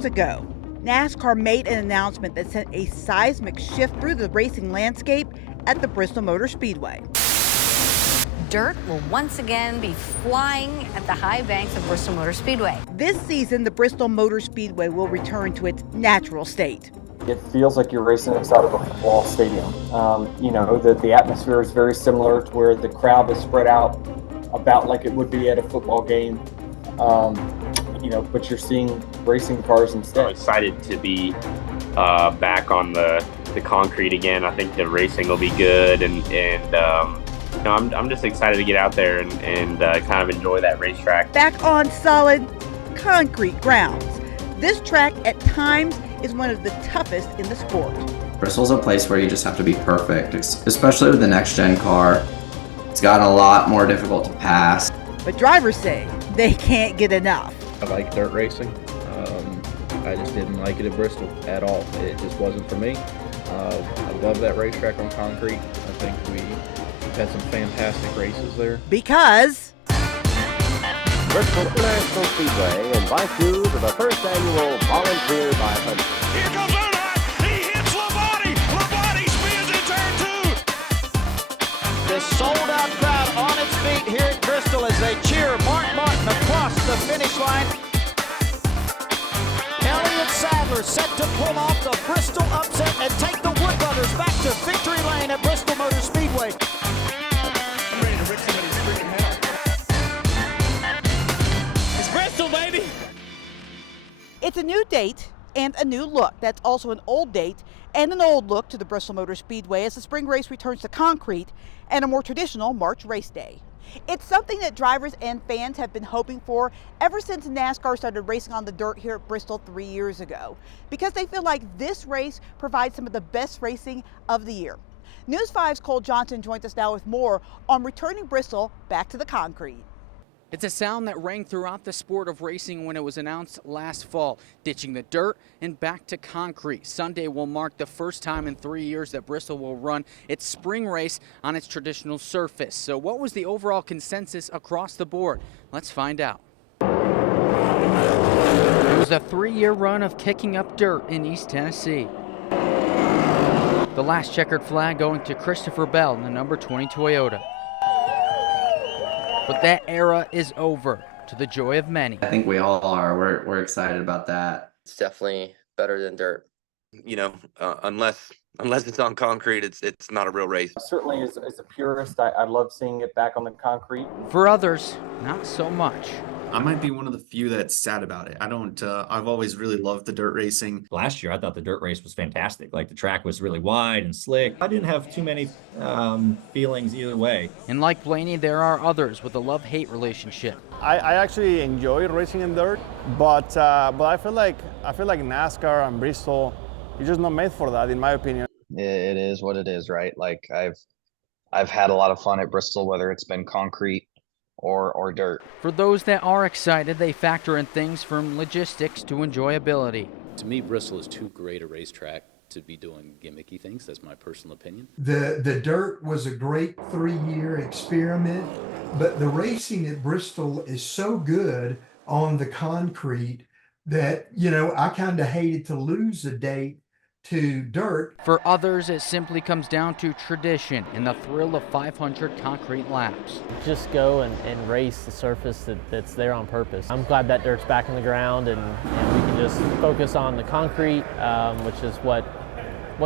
years ago, NASCAR made an announcement that sent a seismic shift through the racing landscape at the Bristol Motor Speedway. Dirt will once again be flying at the high banks of Bristol Motor Speedway. This season, the Bristol Motor Speedway will return to its natural state. It feels like you're racing inside of a football stadium. The atmosphere is very similar to where the crowd is spread out about like it would be at a football game. But you're seeing racing cars instead. I'm excited to be back on the concrete again. I think the racing will be good, and I'm just excited to get out there and kind of enjoy that racetrack. Back on solid concrete grounds. This track at times is one of the toughest in the sport. Bristol's a place where you just have to be perfect, especially with the next-gen car. It's gotten a lot more difficult to pass. But drivers say they can't get enough. I like dirt racing. I just didn't like it at Bristol at all. It just wasn't for me. I love that racetrack on concrete. I think we've had some fantastic races there. Because Bristol International Speedway invites you to the first annual Volunteer 500. Here comes Ernest. He hits Labonte. Labonte spins in turn two. The sold-out crowd on its feet here at Bristol as they cheer Mark Martin across the finish line. Elliott Sadler set to pull off the Bristol upset and take the Wood Brothers back to victory lane at Bristol Motor Speedway. I'm ready to rip somebody's freaking head off. It's Bristol, baby. it's a new date and a new look. That's also an old date and an old look to the Bristol Motor Speedway as the spring race returns to concrete and a more traditional March race day. It's something that drivers and fans have been hoping for ever since NASCAR started racing on the dirt here at Bristol 3 years ago, because they feel like this race provides some of the best racing of the year. News 5's Cole Johnson joins us now with more on returning Bristol back to the concrete. It's a sound that rang throughout the sport of racing when it was announced last fall, ditching the dirt and back to concrete. Sunday will mark the first time in 3 years that Bristol will run its spring race on its traditional surface. So what was the overall consensus across the board? Let's find out. It was a 3-year run of kicking up dirt in East Tennessee. The last checkered flag going to Christopher Bell in the number 20 Toyota. But that era is over, to the joy of many. I think we all are. We're excited about that. It's definitely better than dirt. Unless it's on concrete, it's not a real race. Certainly, as a purist, I love seeing it back on the concrete. For others, not so much. I might be one of the few that's sad about it. I've always really loved the dirt racing. Last year, I thought the dirt race was fantastic. Like, the track was really wide and slick. I didn't have too many feelings either way. And like Blaney, there are others with a love-hate relationship. I actually enjoy racing in dirt, but I feel like NASCAR and Bristol, you're just not made for that, in my opinion. It is what it is, right? Like I've had a lot of fun at Bristol, whether it's been concrete or dirt. For those that are excited, they factor in things from logistics to enjoyability. To me, Bristol is too great a racetrack to be doing gimmicky things. That's my personal opinion. The dirt was a great 3-year experiment, but the racing at Bristol is so good on the concrete that, I kind of hated to lose a date to dirt. For others, it simply comes down to tradition and the thrill of 500 concrete laps. Just go and race the surface that's there on purpose. I'm glad that dirt's back in the ground and we can just focus on the concrete, which is what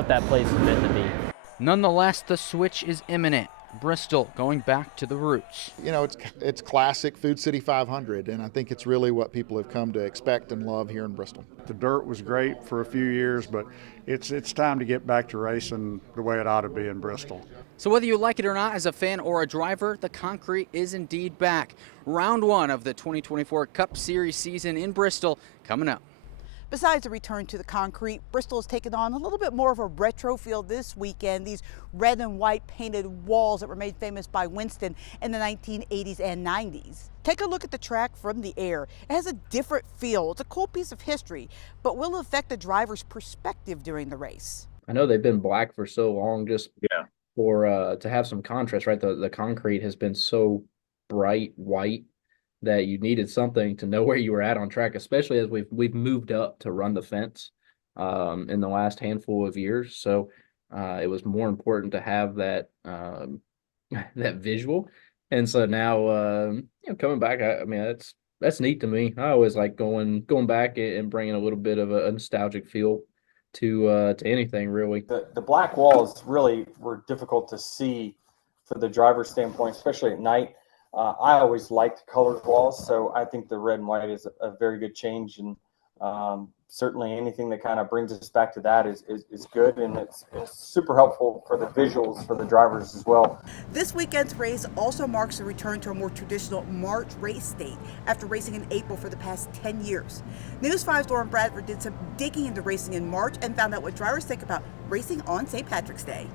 that place is meant to be. Nonetheless, the switch is imminent. Bristol going back to the roots. It's classic Food City 500, and I think it's really what people have come to expect and love here in Bristol. The dirt was great for a few years, but it's time to get back to racing the way it ought to be in Bristol. So whether you like it or not as a fan or a driver, the concrete is indeed back. Round 1 of the 2024 Cup Series season in Bristol coming up. Besides the return to the concrete, Bristol has taken on a little bit more of a retro feel this weekend. These red and white painted walls that were made famous by Winston in the 1980s and 90s. Take a look at the track from the air. It has a different feel. It's a cool piece of history, but will affect the driver's perspective during the race. I know they've been black for so long, just for to have some contrast, right? The concrete has been so bright white that you needed something to know where you were at on track, especially as we've moved up to run the fence in the last handful of years. So it was more important to have that that visual. And so now coming back, I mean that's neat to me. I always like going back and bringing a little bit of a nostalgic feel to anything really. The black walls really were difficult to see for the driver's standpoint, especially at night. I always liked colored walls, so I think the red and white is a very good change, and certainly anything that kind of brings us back to that is good, and it's super helpful for the visuals for the drivers as well. This weekend's race also marks a return to a more traditional March race date after racing in April for the past 10 years. News 5's Lauren Bradford did some digging into racing in March and found out what drivers think about racing on St. Patrick's Day.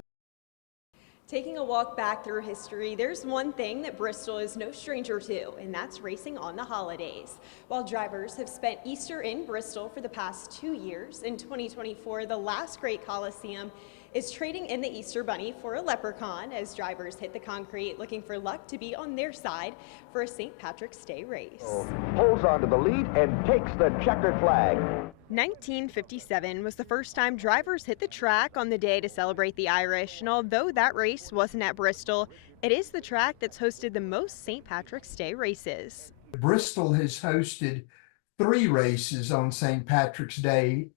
Taking a walk back through history, there's one thing that Bristol is no stranger to, and that's racing on the holidays. While drivers have spent Easter in Bristol for the past 2 years, in 2024, the last great Coliseum is trading in the Easter Bunny for a leprechaun as drivers hit the concrete looking for luck to be on their side for a St. Patrick's Day race. Holds on to the lead and takes the checkered flag. 1957 was the first time drivers hit the track on the day to celebrate the Irish, and although that race wasn't at Bristol, it is the track that's hosted the most St. Patrick's Day races. Bristol has hosted 3 races on St. Patrick's Day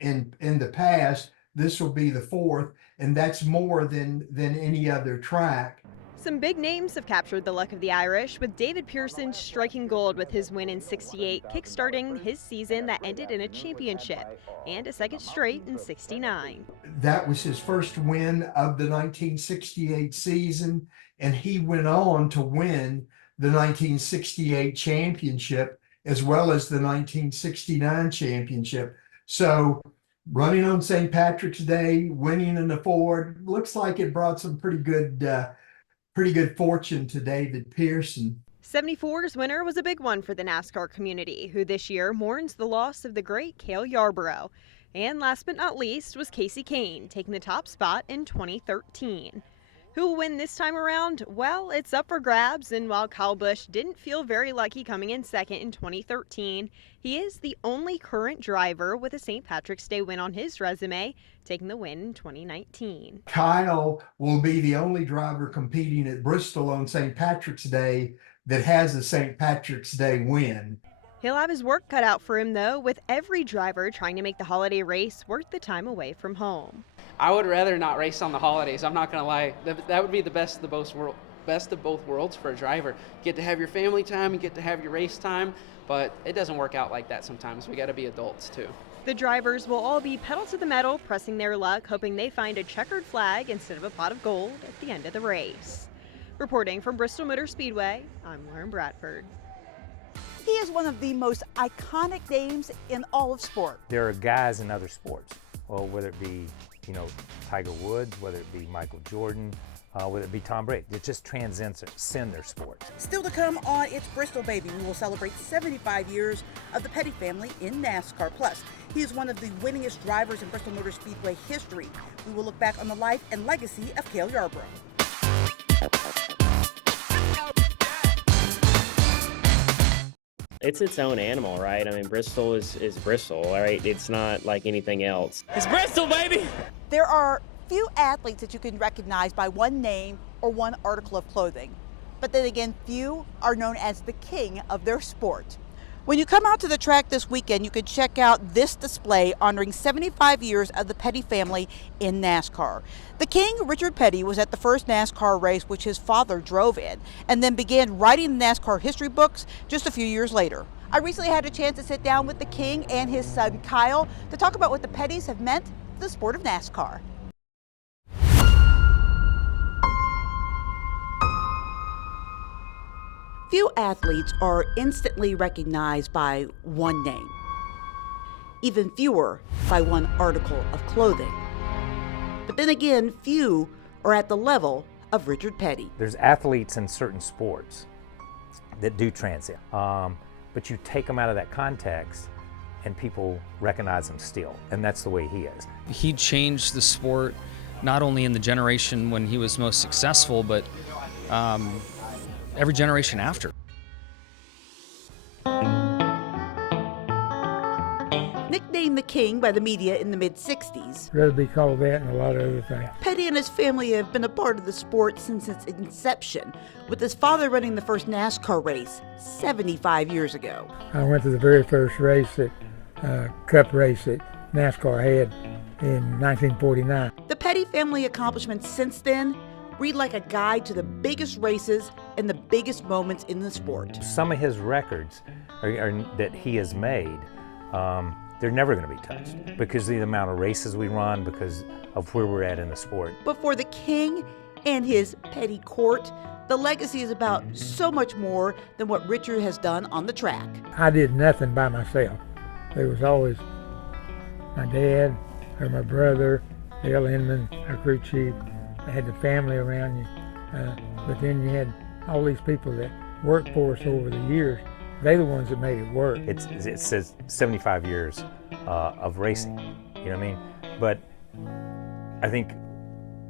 in the past. This will be the 4th, and that's more than any other track. Some big names have captured the luck of the Irish, with David Pearson striking gold with his win in '68, kickstarting his season that ended in a championship, and a second straight in '69. That was his first win of the 1968 season, and he went on to win the 1968 championship as well as the 1969 championship. So running on St. Patrick's Day, winning in the Ford, looks like it brought some pretty good fortune to David Pearson. 74's winner was a big one for the NASCAR community, who this year mourns the loss of the great Cale Yarborough. And last but not least was Casey Kane, taking the top spot in 2013. Who will win this time around? Well, it's up for grabs, and while Kyle Busch didn't feel very lucky coming in second in 2013, he is the only current driver with a St. Patrick's Day win on his resume, taking the win in 2019. Kyle will be the only driver competing at Bristol on St. Patrick's Day that has a St. Patrick's Day win. He'll have his work cut out for him, though, with every driver trying to make the holiday race worth the time away from home. I would rather not race on the holidays. I'm not going to lie. That would be the best of both worlds for a driver. You get to have your family time, you get to have your race time, but it doesn't work out like that sometimes. We got to be adults too. The drivers will all be pedal to the metal, pressing their luck, hoping they find a checkered flag instead of a pot of gold at the end of the race. Reporting from Bristol Motor Speedway, I'm Lauren Bradford. He is one of the most iconic names in all of sport. There are guys in other sports, well, whether it be Tiger Woods, whether it be Michael Jordan, whether it be Tom Brady, it just transcends their sport. Still to come on It's Bristol Baby, we will celebrate 75 years of the Petty family in NASCAR. Plus, he is one of the winningest drivers in Bristol Motor Speedway history. We will look back on the life and legacy of Cale Yarborough. It's its own animal, right? I mean, Bristol is Bristol, right? It's not like anything else. It's Bristol, baby! There are few athletes that you can recognize by one name or one article of clothing. But then again, few are known as the king of their sport. When you come out to the track this weekend, you can check out this display honoring 75 years of the Petty family in NASCAR. The king, Richard Petty, was at the first NASCAR race which his father drove in, and then began writing the NASCAR history books just a few years later. I recently had a chance to sit down with the king and his son Kyle to talk about what the Pettys have meant to the sport of NASCAR. Few athletes are instantly recognized by one name, even fewer by one article of clothing. But then again, few are at the level of Richard Petty. There's athletes in certain sports that do transcend, but you take them out of that context and people recognize them still, and that's the way he is. He changed the sport not only in the generation when he was most successful, but every generation after. Nicknamed the King by the media in the mid-60s, I'd rather be called that and a lot of other things. Petty and his family have been a part of the sport since its inception, with his father running the first NASCAR race 75 years ago. I went to the very first race, Cup race that NASCAR had in 1949. The Petty family accomplishments since then read like a guide to the biggest races and the biggest moments in the sport. Some of his records that he has made, they're never going to be touched because of the amount of races we run, because of where we're at in the sport. But for the King and his Petty court, the legacy is about so much more than what Richard has done on the track. I did nothing by myself. There was always my dad or my brother, Dale Inman, our crew chief. I had the family around you, but then you had all these people that worked for us over the years. They're the ones that made it work. It says 75 years of racing, you know what I mean? But I think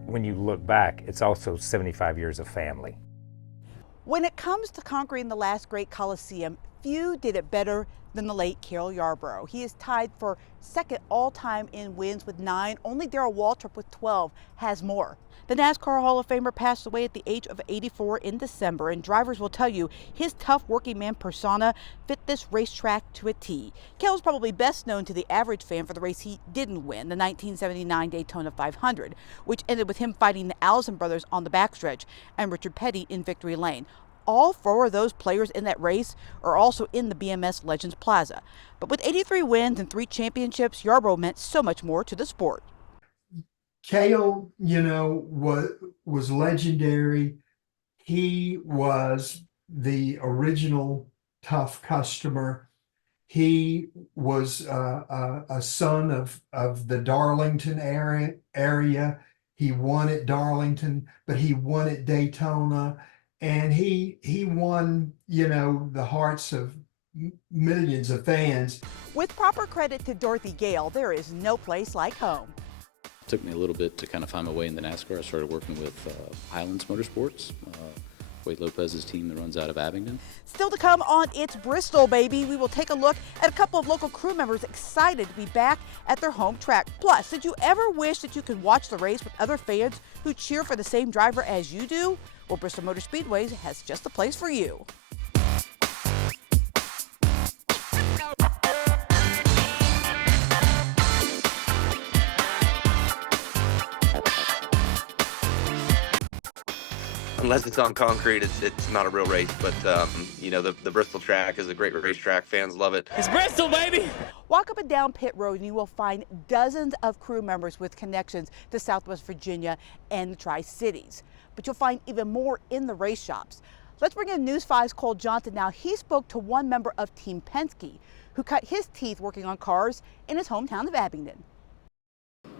when you look back, it's also 75 years of family. When it comes to conquering the last great Coliseum, few did it better than the late Cale Yarborough. He is tied for second all-time in wins with 9. Only Darrell Waltrip with 12 has more. The NASCAR Hall of Famer passed away at the age of 84 in December, and drivers will tell you his tough working man persona fit this racetrack to a T. Cale is probably best known to the average fan for the race he didn't win, the 1979 Daytona 500, which ended with him fighting the Allison brothers on the backstretch and Richard Petty in victory lane. All 4 of those players in that race are also in the BMS Legends Plaza. But with 83 wins and 3 championships, Yarborough meant so much more to the sport. Cale, was legendary. He was the original tough customer. He was a son of the Darlington area. He won at Darlington, but he won at Daytona. And he won, the hearts of millions of fans. With proper credit to Dorothy Gale, there is no place like home. It took me a little bit to kind of find my way into NASCAR. I started working with Highlands Motorsports, Wade Lopez's team that runs out of Abingdon. Still to come on It's Bristol, baby. We will take a look at a couple of local crew members excited to be back at their home track. Plus, did you ever wish that you could watch the race with other fans who cheer for the same driver as you do? Well, Bristol Motor Speedway has just the place for you. Unless it's on concrete, it's not a real race. But the Bristol track is a great racetrack. Fans love it. It's Bristol, baby! Walk up and down pit road and you will find dozens of crew members with connections to Southwest Virginia and the Tri-Cities. But you'll find even more in the race shops. Let's bring in News 5's Cole Johnson now. He spoke to one member of Team Pensky who cut his teeth working on cars in his hometown of Abingdon.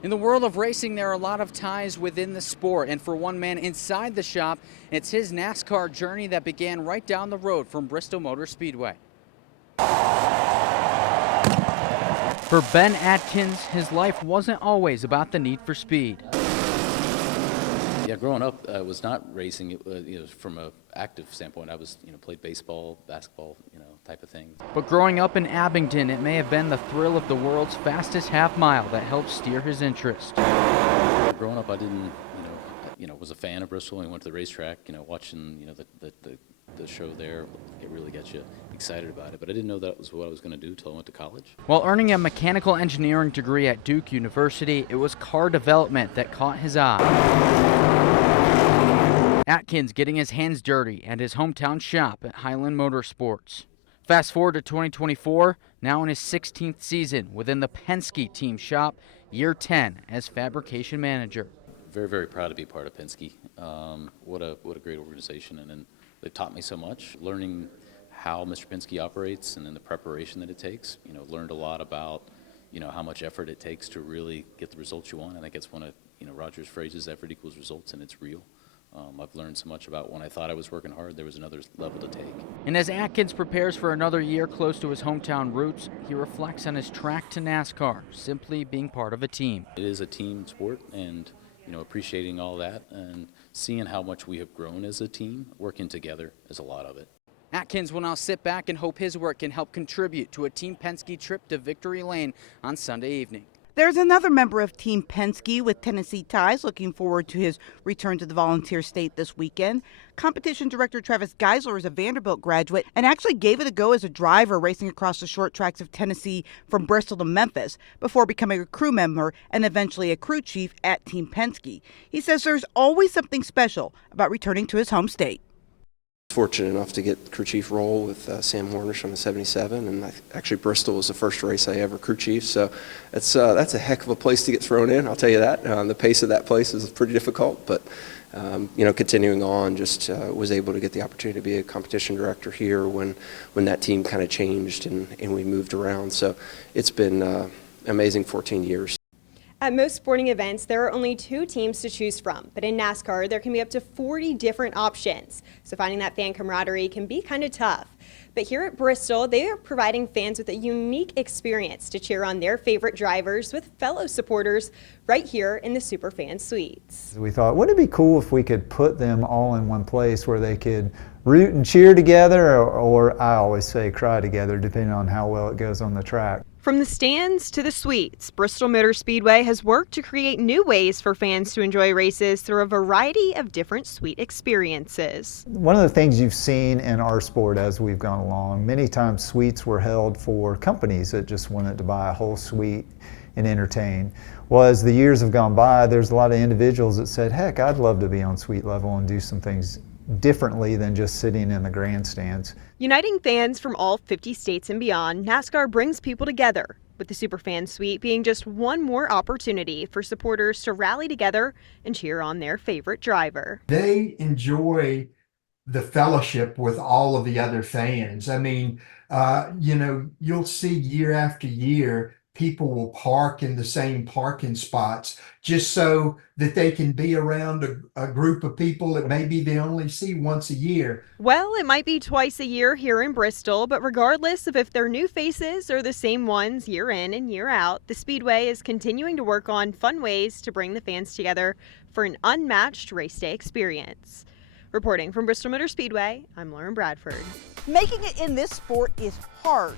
In the world of racing, there are a lot of ties within the sport, and for one man inside the shop, it's his NASCAR journey that began right down the road from Bristol Motor Speedway. For Ben Atkins, his life wasn't always about the need for speed. Yeah, growing up, I was not racing. From an active standpoint, I was, played baseball, basketball, type of thing. But growing up in Abingdon, it may have been the thrill of the world's fastest half mile that helped steer his interest. Growing up, I didn't, was a fan of Bristol and went to the racetrack. Watching, the show there, it really gets you excited about it. But I didn't know that was what I was going to do until I went to college. While earning a mechanical engineering degree at Duke University, it was car development that caught his eye. Atkins getting his hands dirty at his hometown shop at Highland Motorsports. Fast forward to 2024, now in his 16th season within the Pensky team shop, year 10 as fabrication manager. Very, very proud to be part of Pensky. What a great organization, and then they've taught me so much. Learning how Mr. Pensky operates and then the preparation that it takes. Learned a lot about how much effort it takes to really get the results you want. I think it's one of Roger's phrases: effort equals results, and it's real. I've learned so much about when I thought I was working hard, there was another level to take. And as Atkins prepares for another year close to his hometown roots, he reflects on his track to NASCAR, simply being part of a team. It is a team sport, and appreciating all that and seeing how much we have grown as a team, working together is a lot of it. Atkins will now sit back and hope his work can help contribute to a Team Pensky trip to Victory Lane on Sunday evening. There's another member of Team Pensky with Tennessee ties looking forward to his return to the Volunteer State this weekend. Competition director Travis Geisler is a Vanderbilt graduate and actually gave it a go as a driver racing across the short tracks of Tennessee from Bristol to Memphis before becoming a crew member and eventually a crew chief at Team Pensky. He says there's always something special about returning to his home state. Fortunate enough to get the crew chief role with Sam Hornish on the 77, and actually Bristol was the first race I ever crew chief, so that's a heck of a place to get thrown in, I'll tell you that. The pace of that place is pretty difficult, but continuing on, just was able to get the opportunity to be a competition director here when that team kind of changed and we moved around, so it's been amazing 14 years. At most sporting events, there are only 2 teams to choose from, but in NASCAR, there can be up to 40 different options. So finding that fan camaraderie can be kind of tough. But here at Bristol, they are providing fans with a unique experience to cheer on their favorite drivers with fellow supporters right here in the Superfan Suites. We thought, wouldn't it be cool if we could put them all in one place where they could root and cheer together, or I always say cry together, depending on how well it goes on the track. From the stands to the suites, Bristol Motor Speedway has worked to create new ways for fans to enjoy races through a variety of different suite experiences. One of the things you've seen in our sport as we've gone along, many times suites were held for companies that just wanted to buy a whole suite and entertain. Well, as the years have gone by, there's a lot of individuals that said, heck, I'd love to be on suite level and do some things differently than just sitting in the grandstands. Uniting fans from all 50 states and beyond, NASCAR brings people together, with the Superfan Suite being just one more opportunity for supporters to rally together and cheer on their favorite driver. They enjoy the fellowship with all of the other fans. I mean, you'll see year after year, people will park in the same parking spots just so that they can be around a group of people that maybe they only see once a year. Well, it might be twice a year here in Bristol, but regardless of if they're new faces or the same ones year in and year out, the Speedway is continuing to work on fun ways to bring the fans together for an unmatched race day experience. Reporting from Bristol Motor Speedway, I'm Lauren Bradford. Making it in this sport is hard.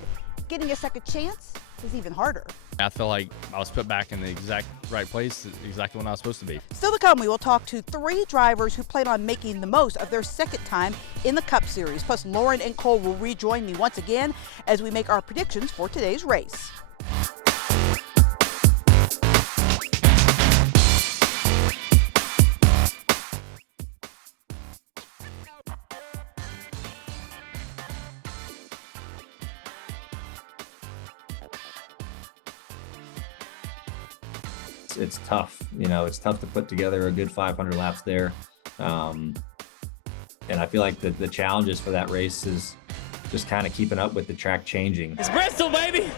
Getting a second chance is even harder. I feel like I was put back in the exact right place, exactly when I was supposed to be. Still to come, we will talk to 3 drivers who plan on making the most of their second time in the Cup Series. Plus, Lauren and Cole will rejoin me once again as we make our predictions for today's race. It's tough, it's tough to put together a good 500 laps there. And I feel like the challenges for that race is just kind of keeping up with the track changing. It's Bristol, baby!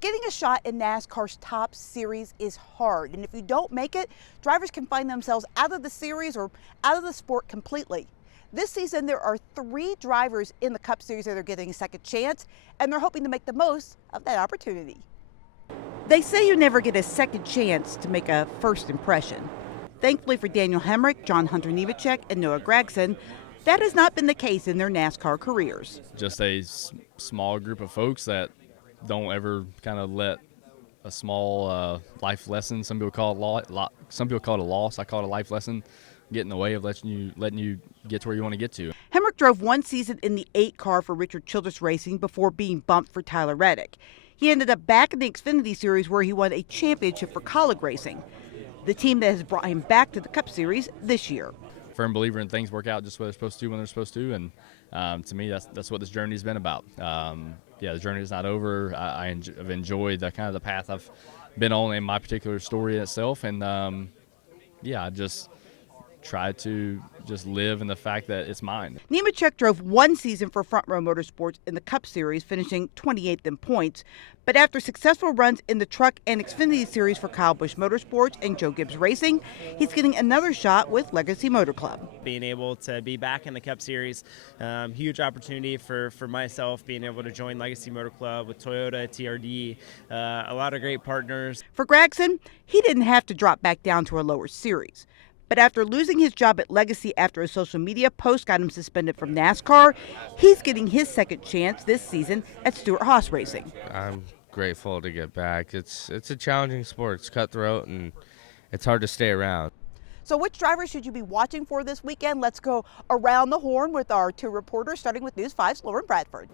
Getting a shot in NASCAR's top series is hard, and if you don't make it, drivers can find themselves out of the series or out of the sport completely. This season, there are 3 drivers in the Cup Series that are getting a second chance, and they're hoping to make the most of that opportunity. They say you never get a second chance to make a first impression. Thankfully for Daniel Hemrick, John Hunter Nemechek, and Noah Gragson, that has not been the case in their NASCAR careers. Just a small group of folks that don't ever kind of let a small life lesson, some people call it a loss, I call it a life lesson, get in the way of letting you get to where you want to get to. Hemrick drove one season in the 8 car for Richard Childress Racing before being bumped for Tyler Reddick. He ended up back in the Xfinity Series where he won a championship for Colleague Racing, the team that has brought him back to the Cup Series this year. Firm believer in things work out just what they're supposed to when they're supposed to, and to me that's what this journey's been about. The journey is not over. I've enjoyed the kind of the path I've been on in my particular story itself, and I just try to just live in the fact that it's mine. Nemechek drove one season for Front Row Motorsports in the Cup Series, finishing 28th in points. But after successful runs in the Truck and Xfinity Series for Kyle Busch Motorsports and Joe Gibbs Racing, he's getting another shot with Legacy Motor Club. Being able to be back in the Cup Series, huge opportunity for myself, being able to join Legacy Motor Club with Toyota, TRD, a lot of great partners. For Gragson, he didn't have to drop back down to a lower series. But after losing his job at Legacy after a social media post got him suspended from NASCAR, he's getting his second chance this season at Stewart-Haas Racing. I'm grateful to get back. It's a challenging sport. It's cutthroat and it's hard to stay around. So which drivers should you be watching for this weekend? Let's go around the horn with our two reporters, starting with News 5's Lauren Bradford.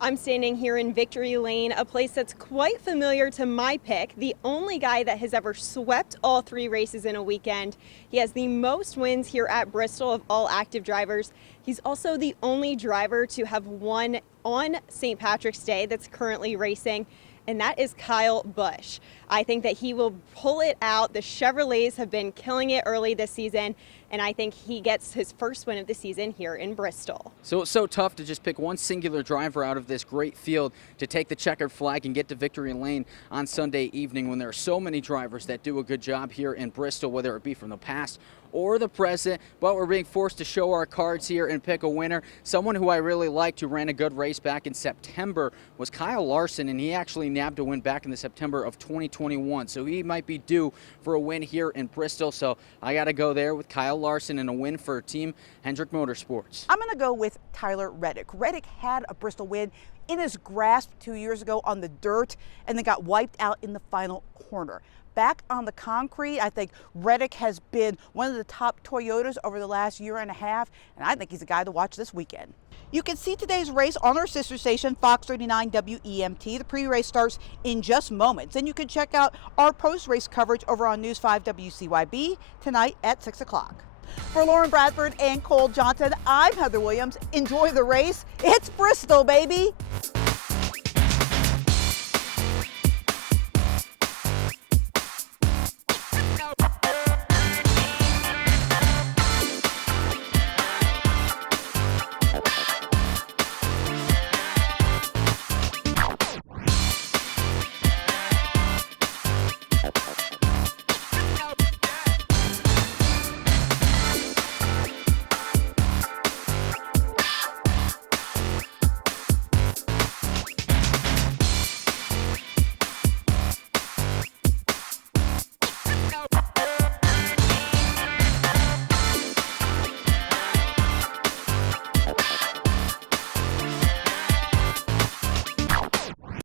I'm standing here in Victory Lane, a place that's quite familiar to my pick, the only guy that has ever swept all 3 races in a weekend. He has the most wins here at Bristol of all active drivers. He's also the only driver to have won on St. Patrick's Day that's currently racing, and that is Kyle Busch. I think that he will pull it out. The Chevrolets have been killing it early this season, and I think he gets his first win of the season here in Bristol. So it's so tough to just pick one singular driver out of this great field to take the checkered flag and get to victory lane on Sunday evening when there are so many drivers that do a good job here in Bristol, whether it be from the past or the present, but we're being forced to show our cards here and pick a winner. Someone who I really liked who ran a good race back in September was Kyle Larson, and he actually nabbed a win back in the September of 2021, so he might be due for a win here in Bristol, so I got to go there with Kyle Larson and a win for Team Hendrick Motorsports. I'm going to go with Tyler Reddick. Reddick had a Bristol win in his grasp 2 years ago on the dirt and then got wiped out in the final corner. Back on the concrete, I think Reddick has been one of the top Toyotas over the last year and a half, and I think he's a guy to watch this weekend. You can see today's race on our sister station, Fox 39 WEMT. The pre-race starts in just moments, and you can check out our post-race coverage over on News 5 WCYB tonight at 6 o'clock. For Lauren Bradford and Cole Johnson, I'm Heather Williams. Enjoy the race. It's Bristol, baby.